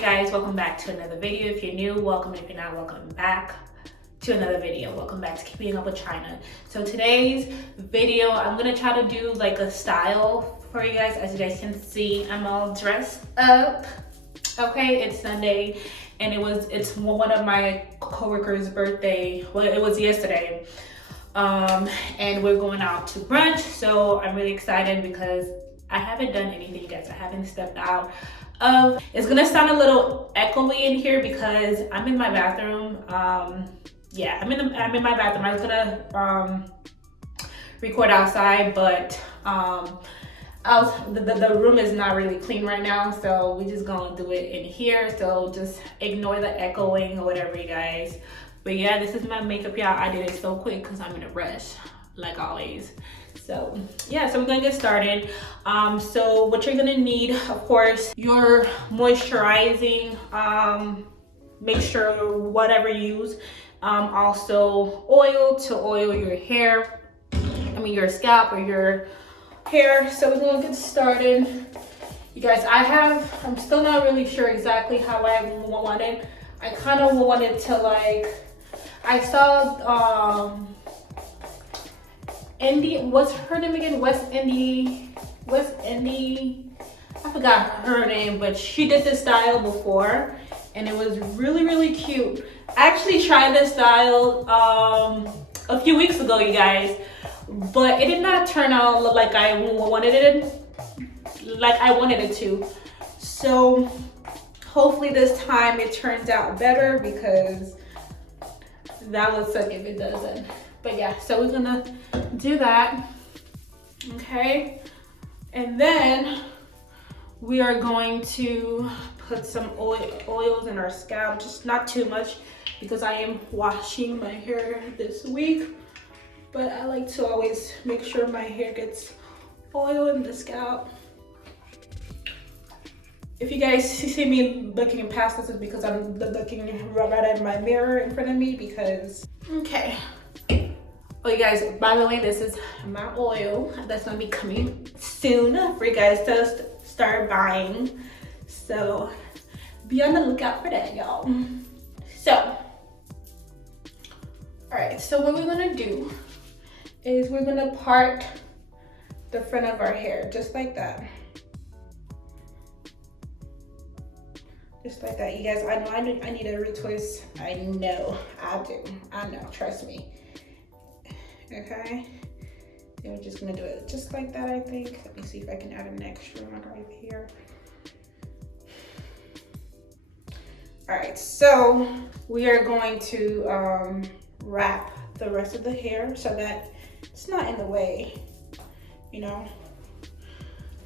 Hi guys, welcome back to another video. If you're new, welcome. If you're not, welcome back to another video. Welcome back to Keeping Up with Chyna. So today's video, I'm gonna try to do like a style for you guys. As you guys can see, I'm all dressed up. Okay, it's Sunday and it's one of my coworkers' birthday. Well, it was yesterday. And we're going out to brunch. So I'm really excited because I haven't done anything, you guys. I haven't stepped out of. It's gonna sound a little echoey in here because I'm in my bathroom. Yeah, I'm in my bathroom. I was gonna record outside, but the room is not really clean right now, so we're just gonna do it in here. So just ignore the echoing or whatever, you guys. But yeah, this is my makeup, y'all. I did it so quick because I'm in a rush, like always. So yeah, so we're gonna get started. So what you're gonna need, of course, your moisturizing mixture, whatever you use. Also oil to oil your hair, your scalp or your hair. So we're gonna get started, you guys. I'm still not really sure exactly how I want it. I kind of wanted to, like, I saw Indy, what's her name again? West Indy, I forgot her name, but she did this style before and it was really cute. I actually tried this style a few weeks ago, you guys, but it did not turn out like I wanted it to. So hopefully this time it turns out better, because that would suck if it doesn't. But yeah, so we're gonna do that, okay? And then we are going to put some oils in our scalp, just not too much because I am washing my hair this week. But I like to always make sure my hair gets oil in the scalp. If you guys see me looking past this, is because I'm looking right at my mirror in front of me, because, okay. Oh, you guys, by the way, this is my oil that's gonna be coming soon for you guys to start buying. So be on the lookout for that, y'all. So, all right, so what we're gonna do is we're gonna part the front of our hair, just like that. Just like that, you guys. I know I need a retwist. I know, I do. I know, trust me. Okay, and we're just gonna do it just like that, I think. Let me see if I can add an extra one right here. All right, so we are going to wrap the rest of the hair so that it's not in the way, you know,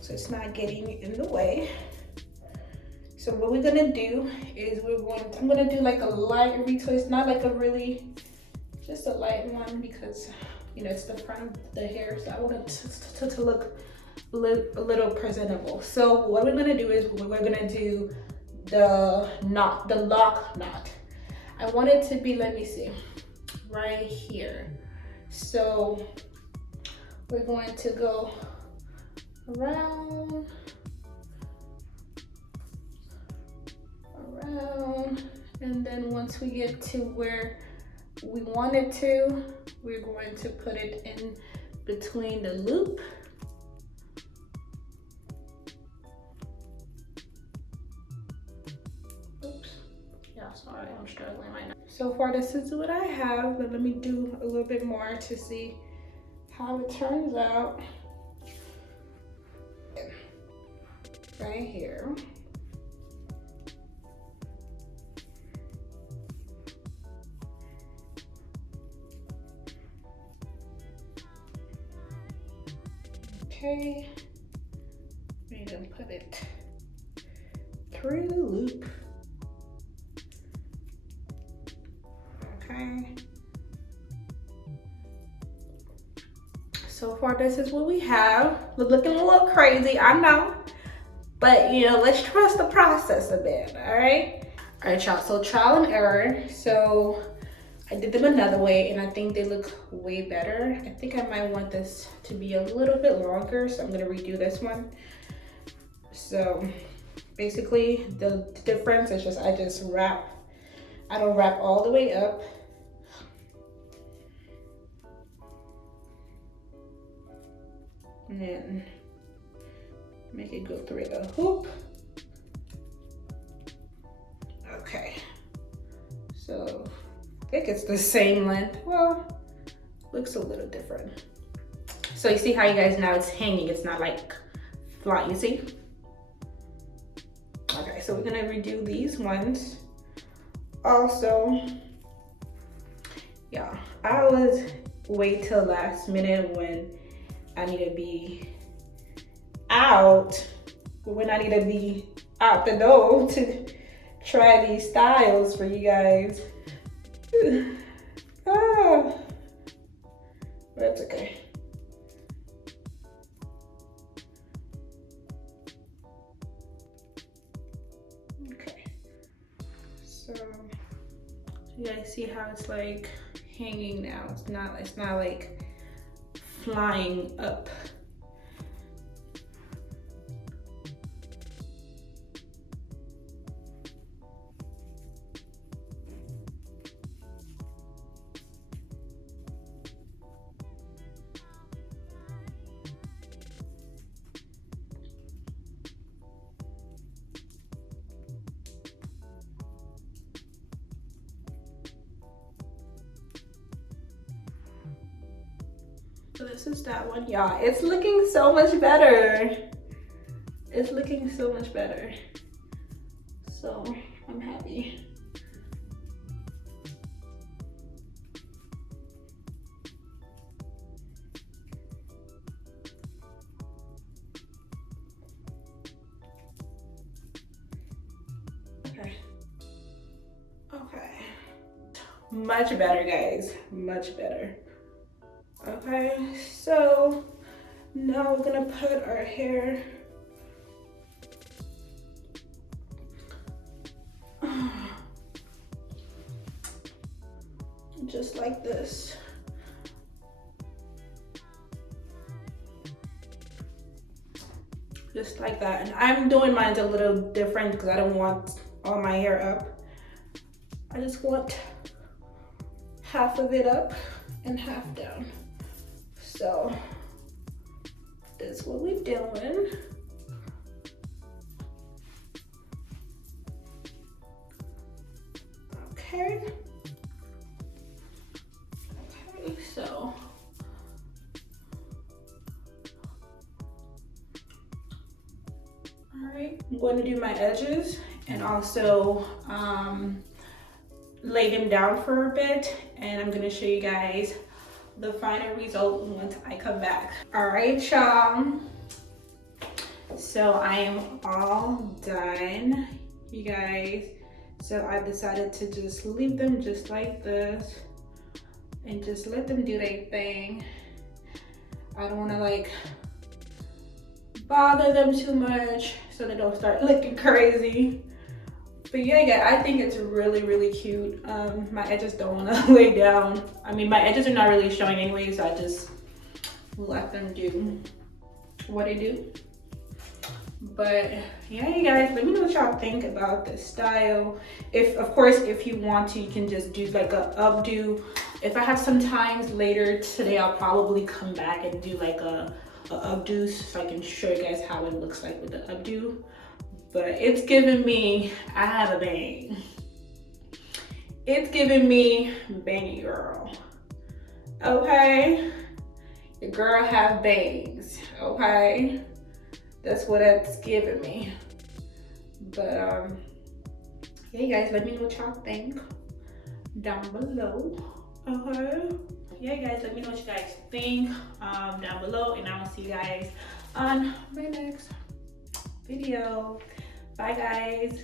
so it's not getting in the way. So what we're gonna do is I'm gonna do like a light retwist, not like a really, just a light one, because you know it's the front of the hair, so I want it to look a little presentable. So what we're gonna do is we're gonna do the lock knot. I want it to be, let me see, right here. So we're going to go around, and then once we get to where we want it to, we're going to put it in between the loop. Oops, yeah, sorry, I'm struggling right now. So far, this is what I have, but let me do a little bit more to see how it turns out. Right here. Okay, we're gonna put it through the loop. Okay. So far, this is what we have. Looking a little crazy, I know, but you know, let's trust the process a bit. All right, y'all. So trial and error. So I did them another way and I think they look way better. I think I might want this to be a little bit longer, so I'm gonna redo this one. So Basically, the difference is just I just wrap. I don't wrap all the way up. And then make it go through the hoop. Okay. So I think it's the same length. Well, looks a little different. So you see how you guys now it's hanging, it's not like flat, you see? Okay, so we're gonna redo these ones. Also, yeah, I always wait till last minute when I need to be out, when I need to be out the door to try these styles for you guys. Ah, that's okay. Okay, so you guys see how it's like hanging now. It's not like flying up. So this is that one, y'all. It's looking so much better. It's looking so much better. So I'm happy. Okay. Okay. Much better, guys. Much better. Okay, so now we're gonna put our hair just like this. Just like that. And I'm doing mine a little different because I don't want all my hair up. I just want half of it up and half down. So that's what we're doing. Okay. Okay, so all right, I'm going to do my edges and also lay them down for a bit, and I'm gonna show you guys the final result once I come back. All right, y'all. So I am all done, you guys. So I decided to just leave them just like this and just let them do their thing. I don't wanna like bother them too much so they don't start looking crazy. But yeah, I think it's really, really cute. My edges don't want to lay down. I mean, my edges are not really showing anyway, so I just let them do what they do. But yeah, you guys, let me know what y'all think about this style. If, of course, if you want to, you can just do like a updo. If I have some times later today, I'll probably come back and do like a updo so I can show you guys how it looks like with the updo. But it's giving me, I have a bang. It's giving me bangy girl. Okay? Your girl have bangs, okay? That's what it's giving me. But yeah, guys, let me know what y'all think down below. Okay? Yeah, guys, let me know what you guys think down below, and I will see you guys on my next video. Bye, guys.